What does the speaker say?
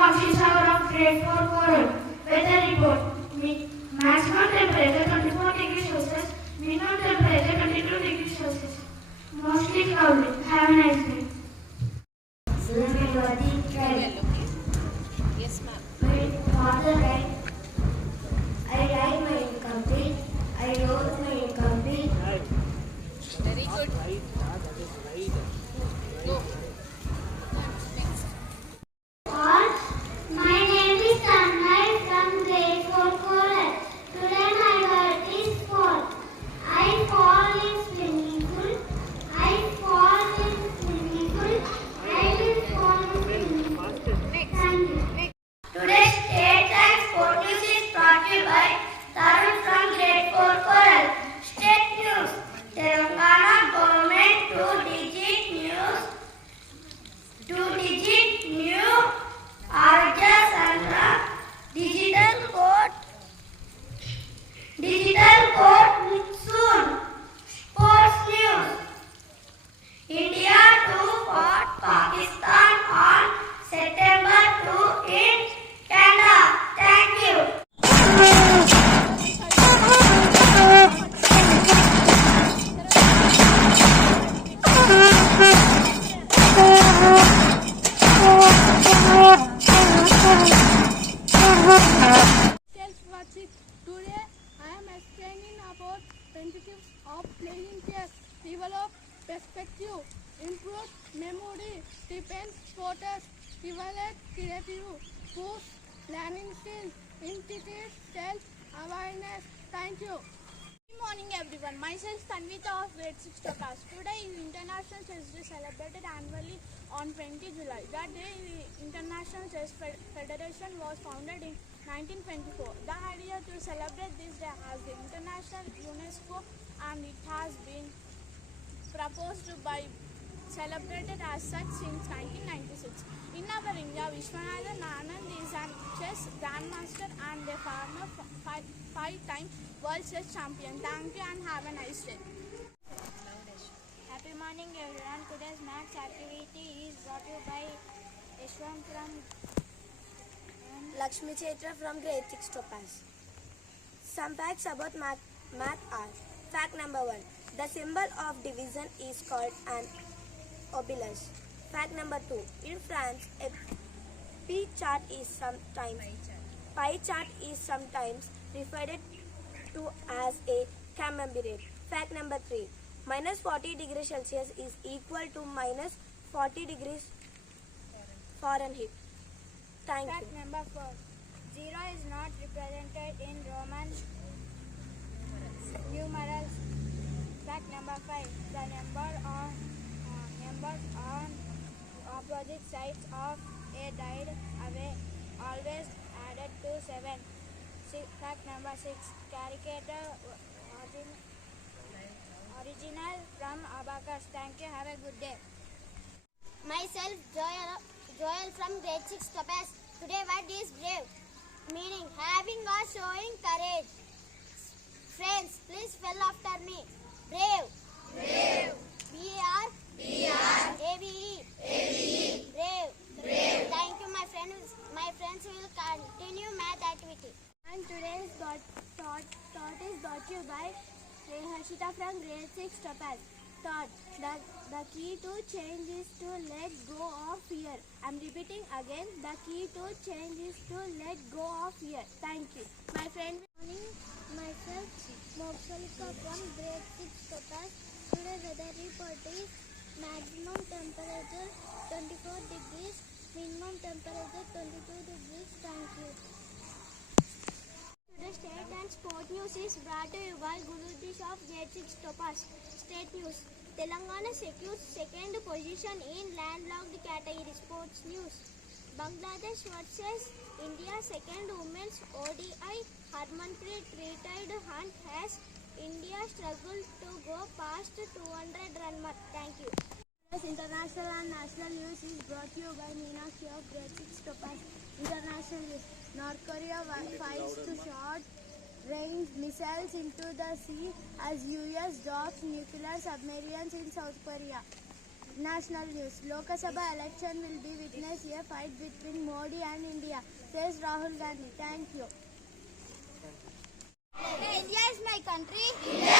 office hour of grade 4 coral. Weather report. Maximum temperature 24 degrees Celsius. Minimum temperature 22 degrees Celsius. Mostly cloudy. Have a nice day. Yes, ma'am. My father write. I write my incomplete. I wrote my incomplete. Very good. Go. Next. All. My name is Tanmay from grade 4 Coral. Today my word is fall. I fall in swimming pool. I fall in swimming pool. I will fall in swimming pool. Thank you. Today's state and sport news is brought to you by Tarun from grade 4 Coral. State news. Telangana government two-digit new Arja Sandra digital code soon. Sports news. India to fought Pakistan on September 2 in Canada. Thank you. Today I am explaining about benefits of playing chess. Develop perspective, improve memory, deepen focus, develop creative, boost learning skills, increase self-awareness. Thank you. Good morning everyone. Myself Tanvita of grade 6 TOPAZ. Today is International Chess Day celebrated annually on 20 July. That day the International Chess Federation was founded in 1924. The idea to celebrate this day has the International UNESCO and it has been proposed by celebrated as such since 1996. In our India, Vishwanathan Anand is an chess grandmaster and a former five-time world chess champion. Thank you and have a nice day. Happy morning everyone. Today's maths activity is brought to you by Ishwan from Lakshmi Chaitra from grade 6 Topaz. Some facts about math are: fact number 1. The symbol of division is called an obelisk. Fact number 2. In France, a pie chart is sometimes referred to as a camembert. Fact number 3. Minus 40 degrees Celsius is equal to minus 40 degrees Fahrenheit. Thank you. fact number 4. 0 is not represented in Roman numerals. Fact number 5. The numbers on opposite sides of a divided array always added to 7. Fact number 6. Caricature original from Abacus. Thank you. Have a good day. Myself, Joel from grade 6 Topaz. Today word is brave, meaning having or showing courage. Friends, please spell after me. Brave. Brave. B-R-A-V-E. Brave. Brave. Thank you, my friends. My friends will continue math activity. And today's thought is brought to you by Harshita from grade 6 Topaz. Thought. The key to change is to let go of fear. I'm repeating again. The key to change is to let go of fear. Thank you. My friend. Myself, Moksalika from grade 6 Topaz. Today weather report is maximum temperature 24 degrees, minimum temperature 22 degrees. Thank you. Today's state and sport news is brought to you by Gurudish of grade 6 Topaz. State news. Telangana secures second position in landlocked category. Sports news. Bangladesh versus India second women's ODI. Harmanpreet retired hunt as India struggled to go past 200 run mark. Thank you. Today's international and national news is brought to you by Meenakshi of grade 6 Topaz. International news. North Korea files to shot range missiles into the sea as US drops nuclear submarines in South Korea. International news. Lok Sabha election will be witness a fight between Modi and India, says Rahul Gandhi. Thank you. India is my country.